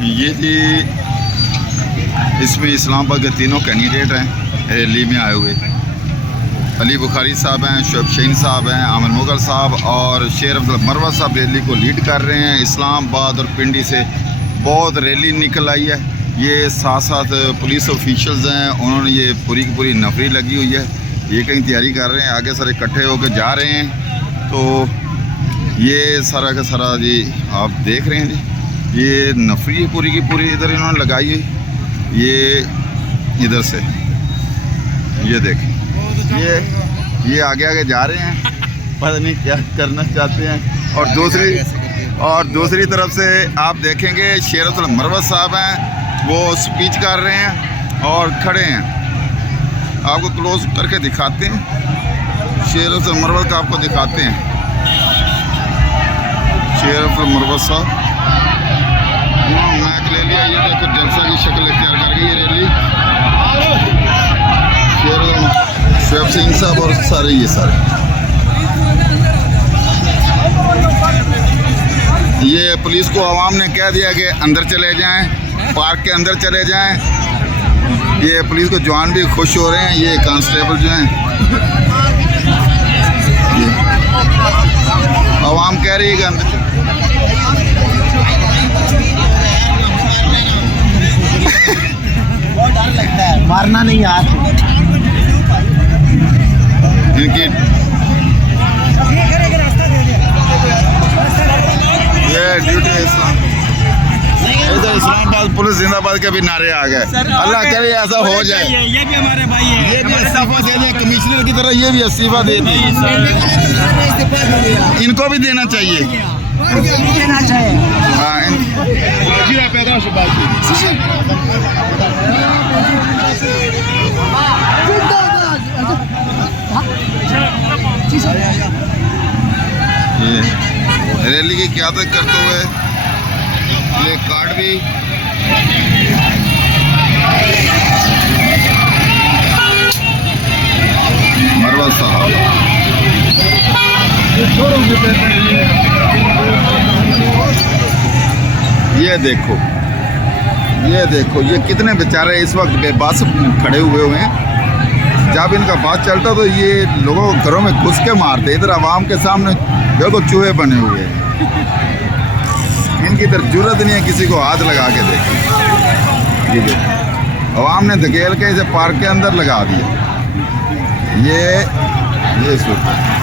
ये जी इसमें इस्लामाबाद के तीनों कैंडिडेट हैं रैली में आए हुए। अली बुखारी साहब हैं, शुएब शहीन साहब हैं, आमिर मुगल साहब और शेर अब्दुल मरवा साहब रैली को लीड कर रहे हैं। इस्लामाबाद और पिंडी से बहुत रैली निकल आई है। ये साथ साथ पुलिस ऑफिशियल्स हैं, उन्होंने ये पूरी की पूरी नफरी लगी हुई है। ये कहीं तैयारी कर रहे हैं, आगे सारे इकट्ठे होकर जा रहे हैं। तो ये सारा का सारा जी आप देख रहे हैं जी, ये नफरी है पूरी की पूरी इधर इन्होंने लगाई है। ये इधर से ये देखें, ये आगे आगे जा रहे हैं, पता नहीं क्या करना चाहते हैं। और दूसरी तरफ से आप देखेंगे शेर अब्दुल मरवा साहब हैं, वो स्पीच कर रहे हैं और खड़े हैं। आपको क्लोज करके दिखाते हैं, शेर अब्दुल मरवा का आपको दिखाते हैं। शेर अब्दुल मरवा साहब मैक ले लिया, ये देखो जलसा की शक्ल इख्तियार कर गई है रैली। शुएब शहीन साहब और सारे ये सारे, ये पुलिस को आवाम ने कह दिया कि अंदर चले जाएं, पार्क के अंदर चले जाएं। ये पुलिस को जवान भी खुश हो रहे हैं, ये कांस्टेबल जो हैं, आवाम कह रही है कि अंदर। बहुत डर लगता है, मारना नहीं यार इनकी ये ड्यूटी इधर इस्लामाबाद पुलिस जिंदाबाद के भी नारे आ गए। अल्लाह करे ऐसा हो जाए। ये भी हमारे भाई है, ये भी इस्तीफा दे दिया कमिश्नर की तरह, ये भी इस्तीफा दे दी। इनको भी देना चाहिए। देना चाहिए। ये रैली की क़यादत करते हुए ये कार्ड भी मरवा साहब। ये देखो ये कितने बेचारे इस वक्त बेबस खड़े हुए हैं। जब इनका बात चलता तो ये लोगों को घरों में घुस के मारते। इधर आवाम के सामने बिल्कुल चूहे बने हुए हैं। इनकी इधर जरूरत नहीं है किसी को हाथ लगा के देखें। ये देखो आवाम ने धकेल के इसे पार्क के अंदर लगा दिया। ये सोचो।